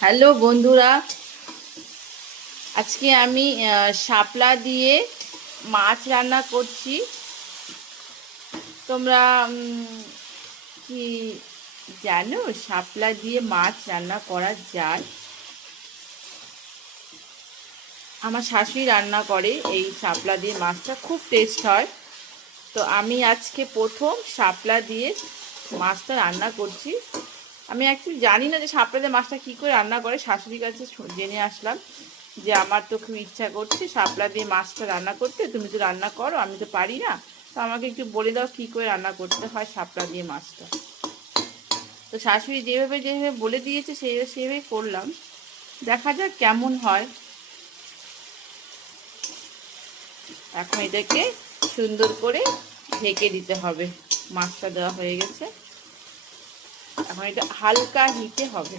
Hello বন্ধুরা, আজকে আমি শাপলা দিয়ে মাছ রান্না করছি। তোমরা কি জানো শাপলা দিয়ে মাছ রান্না করা যায়? আমার শাশুড়ি রান্না করে এই শাপলা দিয়ে মাছটা, খুব টেস্ট হয়। তো আমি আজকে প্রথম শাপলা দিয়ে মাছটা রান্না করছি। আমি অ্যাকচুয়ালি জানি না যে শাপলা দিয়ে মাছটা কী করে রান্না করে, শাশুড়ির কাছে জেনে আসলাম যে আমার তো খুব ইচ্ছা করছে শাপলা দিয়ে মাছটা রান্না করতে, তুমি তো রান্না করো, আমি তো পারি না, তো আমাকে একটু বলে দাও কী করে রান্না করতে হয় শাপলা দিয়ে মাছটা। তো শাশুড়ি যেভাবে যেভাবে বলে দিয়েছে সেভাবেই করলাম, দেখা যাক কেমন হয়। এখন এটাকে সুন্দর করে ঢেকে দিতে হবে। মাছটা দেওয়া হয়ে গেছে, এখন এটা হালকা হিটে হবে।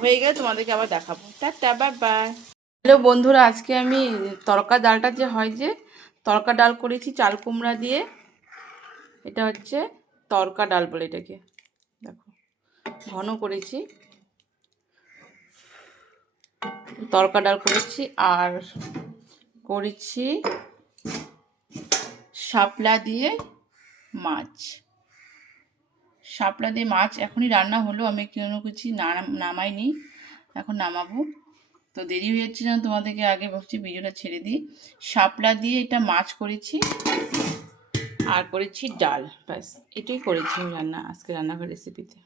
হয়ে গেলে তোমাদেরকে আবার দেখাবো। Tata, bye bye. হ্যালো বন্ধুরা, আজকে আমি তড়কা ডালটা যে হয়, যে তড়কা ডাল করেছি চাল কুমড়া দিয়ে। এটা হচ্ছে তড়কা ডাল বলে এটাকে। দেখো ঘন করেছি, তড়কা ডাল করেছি। আর করেছি শাপলা দিয়ে মাছ। শাপলা দিয়ে মাছ এখনই রান্না হলো, আমি কোনো কিছু নামাইনি, এখন নামাবো। তো দেরি হয়ে যাচ্ছে না, তোমাদেরকে আগে ভাবছি ভিডিওটা ছেড়ে দিই। শাপলা দিয়ে এটা মাছ করেছি আর করেছি ডাল, ব্যাস এটাই করেছি আমি আজকে রান্নাঘর রেসিপিতে।